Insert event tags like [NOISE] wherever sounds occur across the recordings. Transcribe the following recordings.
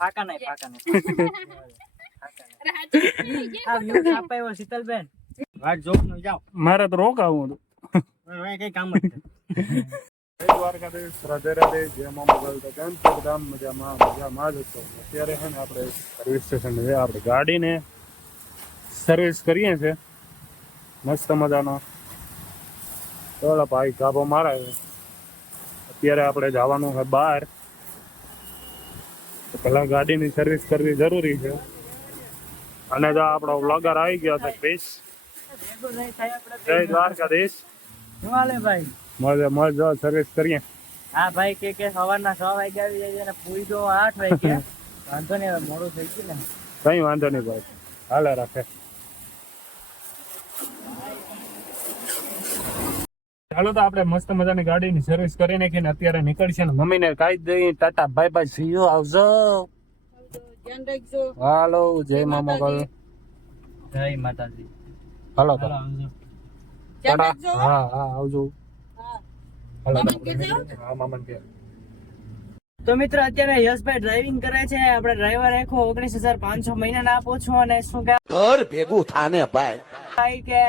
ફાકા નહીં ફાકા નહીં. [LAUGHS] આ view શીતલબેન. વાટ જોબ નો જાઓ. મારે તો રોકાવું હતું. કઈ કામ દ્વારકાધીશ રાધે રાધે જય મા તો કેમ છો બધા મજામાં મજામાં જ છો. અત્યારે છે ને આપણે સર્વિસ સ્ટેશન છે આપણે ગાડીને સર્વિસ કરીએ છે મસ્ત મજાનો. તો ઓલા ભાઈ ગાભો મારે અત્યારે આપણે જવાનું છે બહાર. તો પહેલા ગાડીની સર્વિસ કરવી જરૂરી છે. અને જો આપણો વ્લોગર આવી ગયો છે ક્રિશ જય દ્વારકાધીશ. ભાઈ મળે મળે જો સર્વિસ કરીએ. હા ભાઈ કે કે સવારના છ વાગે આવી જાય અને પૂરી તો આઠ વાગે [LAUGHS] વાંધો નહીં મોડું થઈ ગયું ને. કઈ વાંધો નહીં ભાઈ. હાલે રાખે. ચાલો તો આપણે મસ્ત મજાની ગાડીની સર્વિસ કરી નાખીને અત્યારે નીકળશે ને મમ્મીને કાઈ દઈ tata bye bye see you આવજો. હાલો જય મા મોગલ. જય માતાજી. હાલો તો. હાલો. ટાટા. હા હા આવજો. હાલો હા મામન કે તો મિત્રો અત્યારે યશભાઈ ડ્રાઇવિંગ કરે છે. આપણે ડ્રાઈવર રાખો ઓગણીસ હજાર પાંચસો મહિનાના આપો છો અને શું કે ઘર ભેગું થાને ભાઈ. ભાઈ કે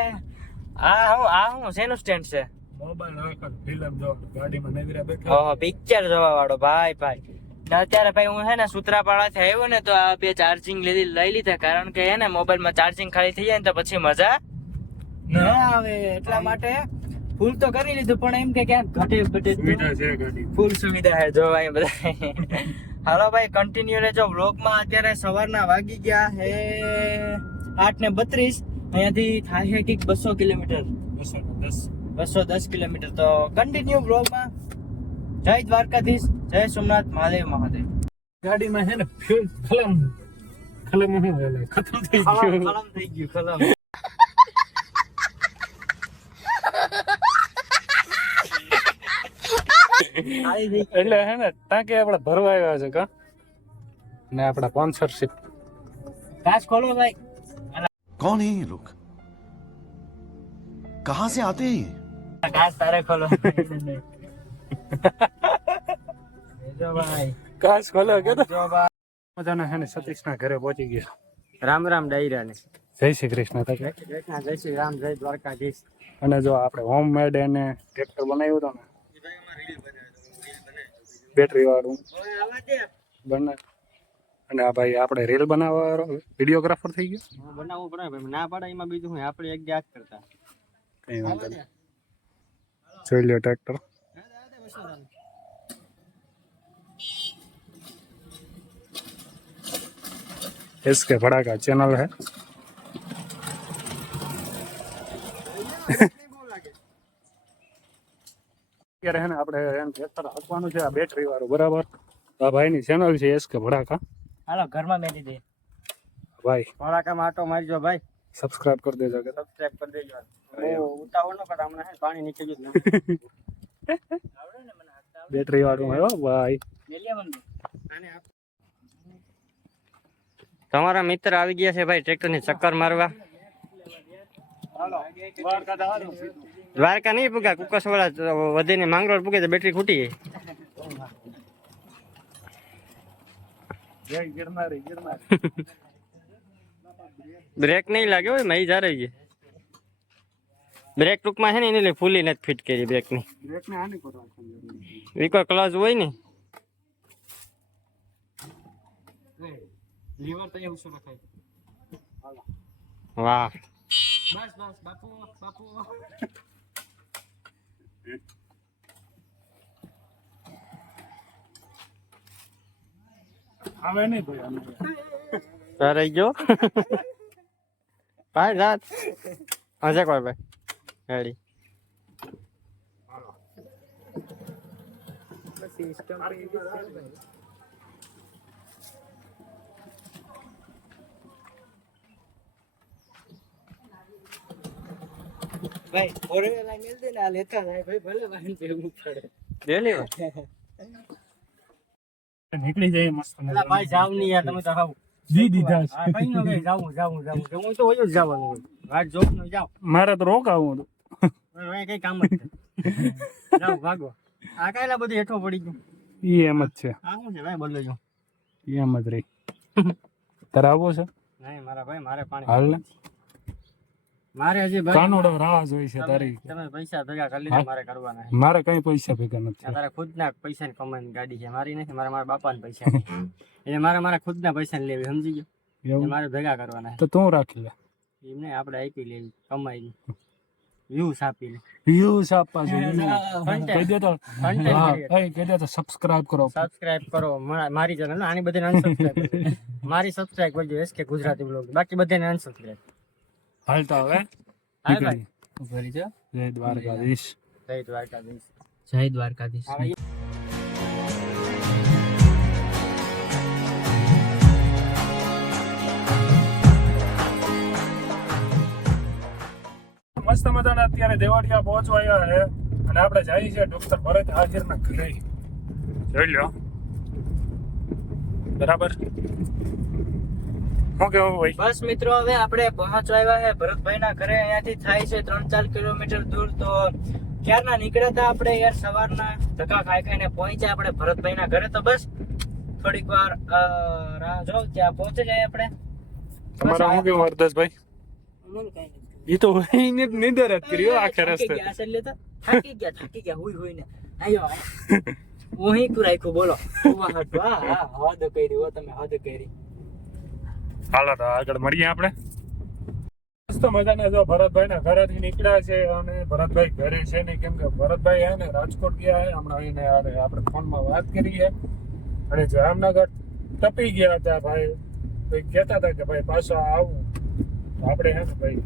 આ હું આ હું શેનું સ્ટેન્ડ છે? મોબાઈલ રાખો ફિલ્મ જો ગાડીમાં નવીરા બેઠા ઓહો પિક્ચર જોવા વાળો ભાઈ ભાઈ. અત્યારે ભાઈ હું છે ને સૂત્રાપાડાથી આવ્યો ને તો આ બે ચાર્જિંગ લીધી લઈ લીધા. કારણ કે હે ને મોબાઈલમાં ચાર્જિંગ ખાલી થઈ જાય ને તો પછી મજા ના. આવે એટલા માટે ફૂલ તો કરી લીધું પણ એમ કે ક્યાંક ઘટે ઘટે સુવિધા છે ફૂલ સુવિધા છે જોવા ભાઈ બધા. હાલો ભાઈ કન્ટિન્યુ રહેજો. વ્લોગમાં અત્યારે સવારના વાગી ગયા હે આઠ ને બત્રીસ. અહીંયાથી થાય છે કંઈક બસો કિલોમીટર. બસો દસ. બસો દસ કિલોમીટર. તો કન્ટિન્યુ બ્લોગમાં જય દ્વારકાધીશ જય સોમનાથ મહાદેવ મહાદેવ. ગાડીમાં છે ને ફ્યુલ ખલમ ખલમ ખતમ થઈ ગયું. ખલમ થઈ ગયું ખલમ. એટલે હે ને ટાંકે આપણે ભરવા આવ્યા છે કા? ને આપણા સ્પોન્સરશિપ કાચ ખોલો ભાઈ. કોણ હે લોક કહાં સે આતે હે કાચ તારે ખોલો. જો ભાઈ કાચ ખોલો કે જો ભાઈ મજાના હે ને સતીશના ઘરે પહોંચી ગયો. રામ રામ ડાયરા ને. જય શ્રી કૃષ્ણ જય શ્રી રામ જય દ્વારકાધીશ. અને જો આપણે હોમ મેડ એને ટ્રેક્ટર બનાવ્યું હતું ને બેટરી વાળું બને. અને આ ભાઈ આપણે રીલ બનાવવા વિડીયોગ્રાફર થઈ ગયો. બનાવવું પડે ના પાડે એમાં બીજું હું આપણે એક જાત કરતા. કઈ વાંધો નહીં. જોઈ લ્યો ટ્રેક્ટર एस के बड़ा का चैनल है અત્યારે હે ને આપણે એમ ટ્રેક્ટર હાંકવાનું છે આ બેટરી વાળું બરાબર તો આ ભાઈની ચેનલ છે એસ કે ભડાકા હાલો ઘરમાં મેલી દે ભાઈ ભડાકામાં આટો મારજો ભાઈ સબસ્ક્રાઇબ કરી દેજો કે સબસ્ક્રાઇબ કરી દેજો બહુ ઉતાવળ ન કર હમણાં હે ને પાણી નીકળી ગયું આવડે ને મને હાથતા આવડે બેટરી વાળું હે હો ભાઈ. મેલિયા બંધ તમારા મિત્ર આવી ગયા છે ભાઈ ટ્રેક્ટરની ચક્કર મારવા. દ્વારકા નહીં પૂગા કુકસ વાળા વધીને માંગરોળ પૂગે તો બેટરી ખૂટી જય. [LAUGHS] ગિરનારી ગિરનારી [LAUGHS] બ્રેક નહીં લાગે હોય મહી જા રહી છે. બ્રેક ટૂંકમાં છે ને એની લીધે ફૂલી નથી ફિટ કરી બ્રેકની બ્રેક ને આની પર રાખવાનું રિકો ક્લચ હોય ને? લીવર તો એવું શું રખાય. વાહ. બસ બસ બાપુ બાપુ. આવે નહીં ભાઈ આને. રહી ગયો ભાઈ રાત હજે કોઈ ભાઈ રેડી ભાઈ ફોર વ્હીલર મિલ દે ને આ લેતા જાય. ભાઈ ભલે વાહન ભેગું પડે [LAUGHS] નીકળી જાય મસ્ત ભાઈ જાવ નહીં યાર તમે તો હાવ જી દીધા હા નો જાવું જાવું જાવું જવું તો હોય જ જવાનું. વાટ જોબ નો જાવ મારે તો રોકાવું હતું. કઈ કામ જ જાવ ભાગો. આ કાયલા બધું હેઠો પડી ગયું. ઈ એમ જ છે. આ શું છે? ભાઈ બદલો જો. એમ જ રહી. તારે આવવો છે? નહીં મારા ભાઈ મારે પાણી હાલ ને. મારે હજી કાનોડો રાહ જોઈ છે તારી. તમે પૈસા ભેગા કરી લીધા મારે કરવાના મારે કઈ પૈસા ભેગા નથી તારા ખુદના પૈસાની કમાઈને ગાડી છે મારી નથી મારા મારા બાપાના પૈસા. એટલે મારે મારા ખુદના પૈસા લેવી સમજી ગયો? મારે ભેગા કરવાના તો તું રાખી લે. એમને આપણે આપી લેવી કમાઈ વ્યૂઝ આપીને વ્યૂઝ આપવા જોઈએ Content. કહી દે તો કહી દે સબસ્ક્રાઇબ કરો. સબસ્ક્રાઇબ કરો. મારી ચેનલ આની બધાને અનસબસ્ક્રાઇબ [LAUGHS] મારી સબસ્ક્રાઇબ કરજો એસ કે ગુજરાતી બ્લોગ બાકી બધાને અનસબસ્ક્રાઇબ હાલ તો હવે ઉભરી જા જય દ્વારકાધીશ. જય દ્વારકાધીશ. જય દ્વારકાધીશ. મસ્ત મજાના અત્યારે દેવાડિયા પહોંચવા આવ્યા છે અને આપણે જઈએ છીએ ડોક્ટર ભરત હાજરના ઘરે. જોઈ લો. બરાબર? શું કેવું ભાઈ? બસ મિત્રો હવે આપણે પહોંચવા આવ્યા છે ભરતભાઈ ના ઘરે અહીંયાથી થાય છે ત્રણ ચાર કિલોમીટર દૂર. તો ક્યારના નીકળ્યા હતા આપણે યાર? સવારના ધક્કા ખાઈ ખાઈને પહોંચ્યા આપણે ભરતભાઈ ના ઘરે. તો બસ થોડીક વાર રાહ જો ત્યાં પહોંચી જાય આપણે. તમારા શું કેવું હરદાસભાઈ? એ તો એને જ કર્યો આખે રસ્તે. થાકી ગયા થાકી ગયા. હુઈ હુઈને. આયો [LAUGHS] હું હી કુ રાખ્યું બોલો. ઉવા હટ હા હા હદ કરી હો તમે હદ કરી. હાલો તો આગળ મળીએ આપણે. મસ્ત મજાના જો ભરતભાઈ ના ઘરેથી નીકળ્યા છે અને ભરતભાઈ ઘરે છે ને કેમ કે ભરતભાઈ હે ને રાજકોટ ગયા હે, હમણાં એને આપણે ફોનમાં વાત કરી છે અને જામનગર ટપી ગયા હતા ભાઈ. ભાઈ કહેતા હતા કે ભાઈ પાછો આવું. આપણે હે ને ભાઈ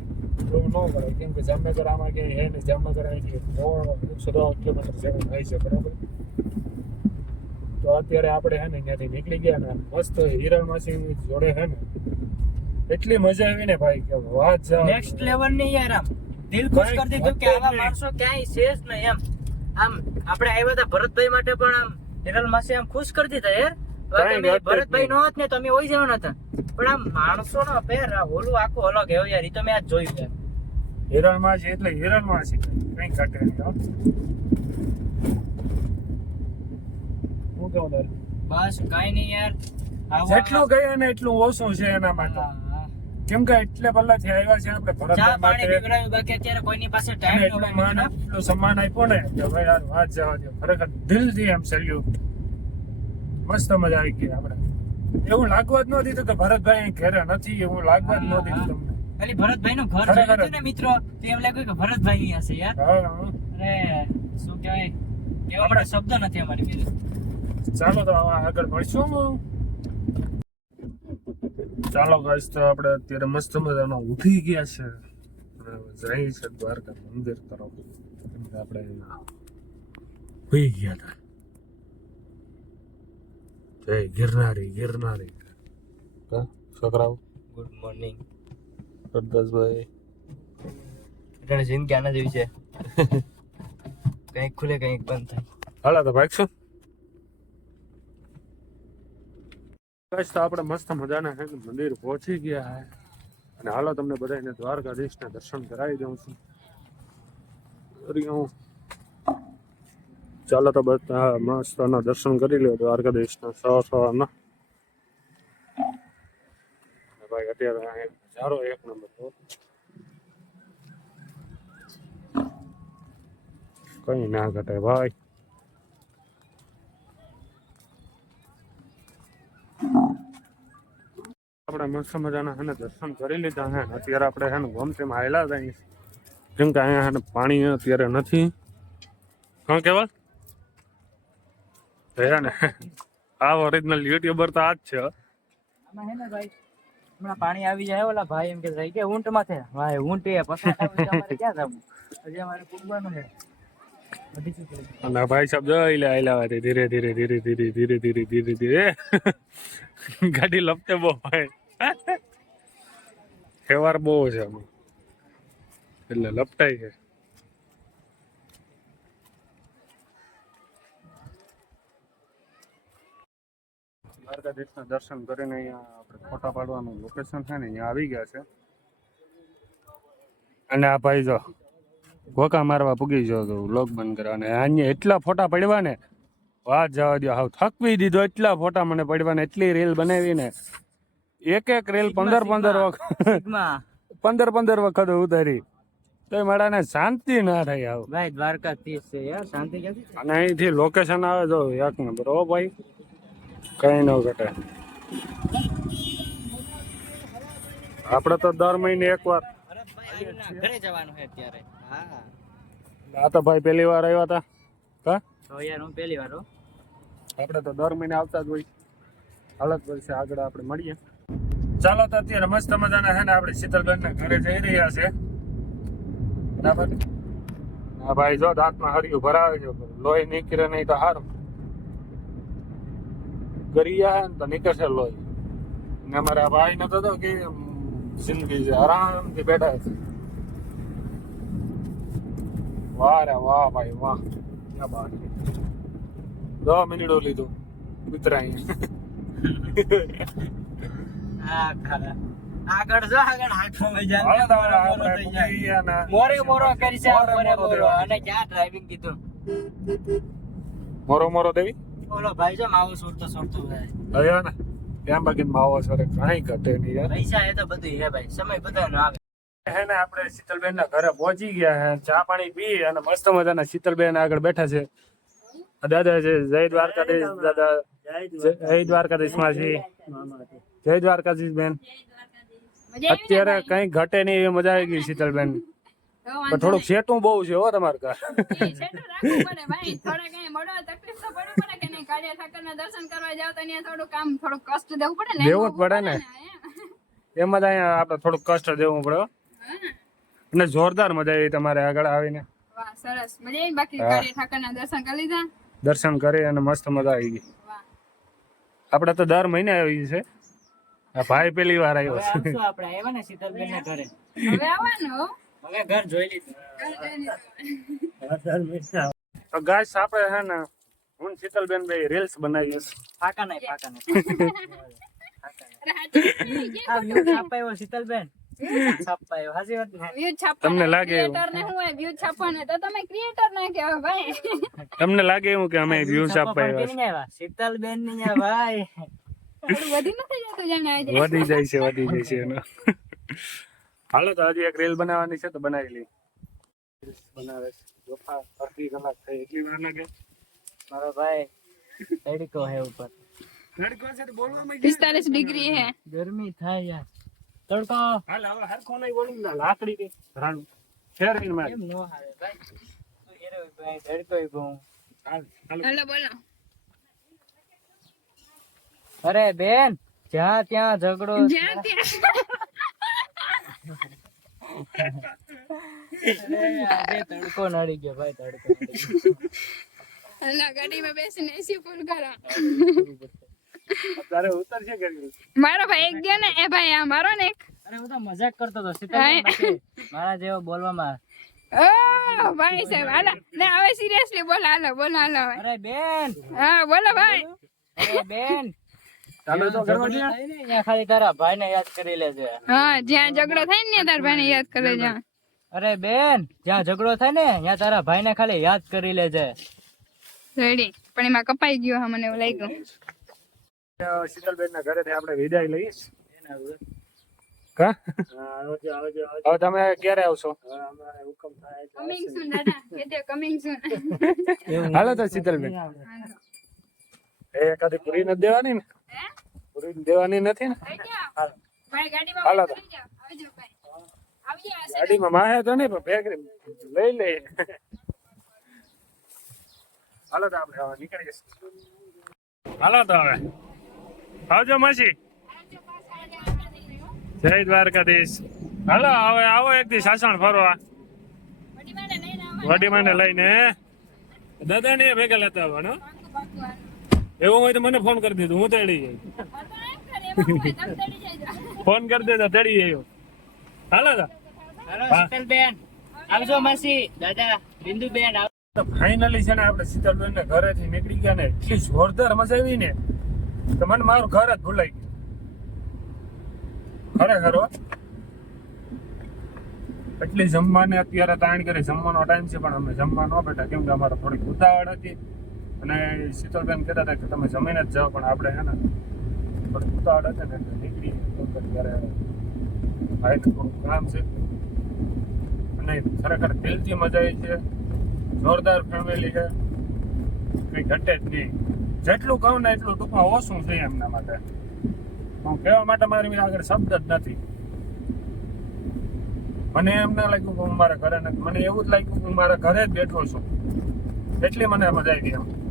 એવું ન કરાય, કેમ કે જામનગર આમાં ક્યાંય હે ને જામનગર અહીંથી એકસો દસ કિલોમીટર જેવું થાય છે, બરાબર? તો અત્યારે આપણે હે ને ત્યાંથી નીકળી ગયા ને. મસ્ત હિરણમાસી જોડે હે ને એટલી મજા આવી ને ભાઈ કે વાત જા નેક્સ્ટ લેવલની યાર આમ. દિલ ખુશ કરી દીધું કે આવા માણસો ક્યાંય છે જ નહીં એમ. આમ આપણે આવ્યા હતા ભરતભાઈ માટે પણ આમ હિરલ માસી આમ ખુશ કરી દીધા યાર. ભરતભાઈ નો હોત ને તો અમે હોય જવાના હતા પણ આમ માણસો નો પેર ઓલું આખું અલગ એવું યાર ઈ તો મેં આજ જોયું યાર. હિરણમાસી એટલે હિરણમાસી કઈ ઘટે નહીં હો. કહું બસ કાઈ નહીં યાર. જેટલું કહીએ ને એટલું ઓછું છે એના માટે. કેમ કે એટલે પહેલાથી આવ્યા છે આપણે ચા પાણી માટે બાકી અત્યારે કોઈની પાસે ટાઈમ એટલું માન એટલું સન્માન આપ્યો ને કે ભાઈ યાર વાત જવા દો ખરેખર દિલથી એમ સેલ્યુટ. મસ્ત મજા આવી ગઈ આપણે. એવું લાગવા જ ન દીધું કે ભરતભાઈ ઘરે નથી એવું લાગવા જ ન દીધું તમને. ખાલી ભરતભાઈ નું ઘર. જોયું ને મિત્રો તો એમ લાગ્યું કે ભરતભાઈ અહીંયા છે યાર. અરે શું કહેવાય? કહેવાનો શબ્દ નથી અમારી ચાલો તો આગળ મળશું. ચાલો ગાઈસ તો આપણે અત્યારે મસ્ત મજાનો ઉઠી ગયા છે. જઈ છે દ્વારકા મંદિર તરફ. આપણે હોઈ ગયા હતા. જય ગિરનારી ગિરનારી. છોકરાઓ? ગુડ મોર્નિંગ હરદાસભાઈ એટલે જિંદગી આના જેવી છે. [LAUGHS] કંઈક ખુલે કંઈક બંધ થાય. હાલો તો ભાગશું. ગાઈસ તો આપણે મસ્ત મજાના હે મંદિર પહોંચી ગયા હે. અને હાલો તમને બધાને દ્વારકાધીશના દર્શન કરાવી દઉં છું. હું ચાલો તો બધા મસ્તના દર્શન કરી લો દ્વારકાધીશના સવાર સવારના. ભાઈ અત્યારે નજારો એક નંબર. કઈ ના ઘટે ભાઈ. આપણે મસ્ત મજાના છે દર્શન કરી લીધા હે અત્યારે આપણે ને ગોમતીમાં આવેલા હતા કેમ કે અહીંયા છે પાણી અત્યારે નથી. હા, કેવલ? હે ને, આ ઓરિજિનલ યુટ્યુબર તો આ જ છે. હે હમણાં પાણી આવી જાય ઓલા ભાઈ એમ કે જાય કે ઊંટ ભાઈ ઊંટ એ પસાર ક્યાં જવું? હજી અમારે કૂદવાનું છે. અને ભાઈ સાહેબ જોઈ લે, આયલા હોય ધીરે ધીરે ધીરે ધીરે ધીરે ધીરે ધીરે ધીરે. ગાડી લપટે બહુ હોય ફેવાર બહુ છે આમાં. એટલે લપટાય છે. દ્વારકાધીશના દર્શન કરીને અહીંયા આપણે ફોટા પાડવાનું લોકેશન છે ને, અહીંયા આવી ગયા છે. અને આ ભાઈ જો ગોકા મારવા પૂગી ગયો તો લોક બંધ કરવા અને અહીંયા એટલા ફોટા પડવા ને વાત જવા દો હાવ થકવી દીધો એટલા ફોટા મને પડવા ને એટલી રીલ બનાવી ને. એક એક રીલ પંદર પંદર વખત પંદર પંદર વખત ઉતારી. તો મારાને શાંતિ ના થઈ આવ ભાઈ દ્વારકા ત્રીસ છે યાર શાંતિ ક્યાંથી અને અહીંથી લોકેશન આવે તો એક નંબર હો ભાઈ. કઈ ન ઘટે. આપણે તો દર મહિને એક વાર. ઘરે જવાનું છે અત્યારે. હા. આ તો ભાઈ પહેલી વાર આવ્યા હતા હા? તો યાર હું પહેલી વાર હો. આપણે તો દર મહિને આવતા જ હોય. હાલત વર્ષે આગળ આપણે મળીએ. ચાલો તો અત્યારે મસ્ત મજાના છે ને આપણે શીતલબેન ના ઘરે જઈ રહ્યા છે. બરાબર? હા ભાઈ જો દાંતમાં હરિયું ભરાવે છે. લોહી નીકળે નહીં તો સારું ગરિયા હે ને તો નીકળશે લોહી. ને અમારા ભાઈ નતો તો કે જિંદગી છે. આરામથી બેઠા છે. વાહ રે વાહ ભાઈ વાહ. ક્યાં બાત છે? દો મિનિટો લીધો. ઉતરાય. આગળ જો આગળ હાથો મજા. મોરે મોરો કરી છે મોરે મોરે મોરો મોરો. અને ક્યાં ડ્રાઇવિંગ કીધું? મોરો મોરો દેવી? ઓલો ભાઈ જો માવો સુરતો સુરતો ભાઈ હવે ને ત્યાં બાકી માવો સરે કાંઈ ઘટે નહીં યાર. પૈસા એ તો બધું હે ભાઈ. સમય બધાનો આવે. હે ને આપણે શીતલબેન ના ઘરે પહોંચી ગયા હે ચા પાણી પી અને મસ્ત મજાના શીતલબેન આગળ બેઠા છે. દાદા છે જય દ્વારકાધીશ દાદા. જય દ્વારકાધીશ માસી. જય દ્વારકાધીશ બેન અત્યારે કઈ ઘટે નહીં એવી મજા આવી ગઈ શીતલબેન. પણ થોડુંક સેટું બહુ છે હો તમારે કા. દેવું જ પડે ને. એમાં. જ અહીંયા આપણે થોડુંક કષ્ટ દેવું પડે. અને જોરદાર મજા આવી તમારે આગળ આવીને. સરસ. મજા આવી બાકી હા. કાળી ઠાકરના દર્શન કરી લીધા? દર્શન કરી અને મસ્ત મજા આવી ગઈ. વાહ. આપણે તો દર મહિને આવી છે. આ ભાઈ પેલી વાર આવ્યો છે. આપણે આવ્યા ને શીતલબેન ના ઘરે. હવે આવવાનું? હવે ઘર જોઈ લીધું. તો ગાઈસ આપણે હે ને હું શીતલબેન ભાઈ રીલ્સ બનાવીએ છીએ. ફાકા નહીં ફાકા નહીં શીતલબેન. તમને લાગે તમને લાગે એવું કે અમે આવ્યા. ની ભાઈ. વધી જાય છે વધી જાય છે એનો. હાલો તો હજી એક રીલ બનાવવાની છે તો બનાવી લઈ બનાવે છે. અડધી કલાક થઈ એટલી વાર લાગે? મારો ભાઈ તડકો હે ઉપર. તડકો છે તો બોલવામાં પિસ્તાલીસ ડિગ્રી હે. ગરમી થાય યાર. તડકો. હાલ હવે હરખો નહીં બોલું ને લાકડી કે રાણું. ફેરવીને માર. કેમ નો હારે ભાઈ? તું હેરે ભાઈ તડકો બહુ હાલ હાલ. હાલો બોલો. અરે બેન જ્યાં ત્યાં ઝઘડો જ્યાં ત્યાં. તડકો નડી ગયો ભાઈ તડકો નડી ગાડીમાં બેસીને એસી ફૂલ કરો. તારે ઉતરશે ગરમી મારો ભાઈ એક ગયો ને એ ભાઈ આ મારો ને એક. અરે હું તો મજાક કરતો હતો શીતલબેન મારા જેવો બોલવામાં. ઓ ભાઈ સાહેબ હાલો. ને હવે સિરિયસલી બોલો હાલો બોલો હાલો અરે બેન. હા બોલો ભાઈ. અરે બેન. ચાલો તો કરવા દે થાય ને, ત્યાં ખાલી તારા ભાઈને યાદ કરી લેજે. હા જ્યાં ઝઘડો થાય ને તારા ભાઈને યાદ કરે જ્યાં અરે બેન જ્યાં ઝઘડો થાય ને ત્યાં તારા ભાઈને ખાલી યાદ કરી લેજે. રેડી પણ એમાં કપાઈ ગયો હા મને એવું લાગ્યું. શીતલબેન ના ઘરેથી આપણે વિદાય લઈશ હવે? તમે ક્યારે આવશો? [LAUGHS] હાલો તો શીતલબેન. એ પૂરી નથી દેવાની ને? પૂરી દેવાની નથી ને? હાલો. તો. ગાડીમાં માહે તો નહીં પણ ભેગ લઈ લઈએ. હાલો તો આપણે નીકળીએ હાલો તો હવે. આવજો માસી. જય દ્વારકાધીશ. હાલો હવે આવો એક દી સાસણ ફરવા. વડી માટે લઈને. દાદા ને ભેગા લેતા આવવાનો. એવું હોય તો મને ફોન કરી દીધું હું તેડી જાજો. ફોન કરી દેતો તેડી જઈયો હાલો હાલો હા. આવજો માસી. દાદા બિંદુ બેન ફાઇનલી છે ને આપણે શીતલબેન ને ઘરેથી નીકળી ગયા ને એટલી જોરદાર મજા આવી ને. કે મને મારું ઘર જ ભૂલાઈ ગયું. ખરેખર. એટલી જમવાને અત્યારે તાણ કરી. જમવાનો ટાઈમ છે, પણ અમે જમવા ન બેઠા. કેમ કે અમારે થોડીક ઉતાવળ હતી. અને શીતળબેન કહેતા હતા કે તમે જમીને જ જાઓ, પણ આપણે હે ને થોડીક ઉતાવળ હતી ને એટલે નીકળી તો ત્યારે ભાઈ થોડું કામ છે. અને ખરેખર દિલથી મજા આવી છે. જોરદાર ફેમિલી છે. કંઈ ઘટે જ નહીં. જેટલું કહું ને એટલું ટૂંકમાં ઓછું છે એમના માટે. હું કહેવા માટે મારી આગળ શબ્દ જ નથી. મને એમ ના લાગ્યું કે હું મારા ઘરે નથી. મને એવું જ લાગ્યું કે હું મારા ઘરે જ બેઠો છું. એટલી મને મજા આવી એમ.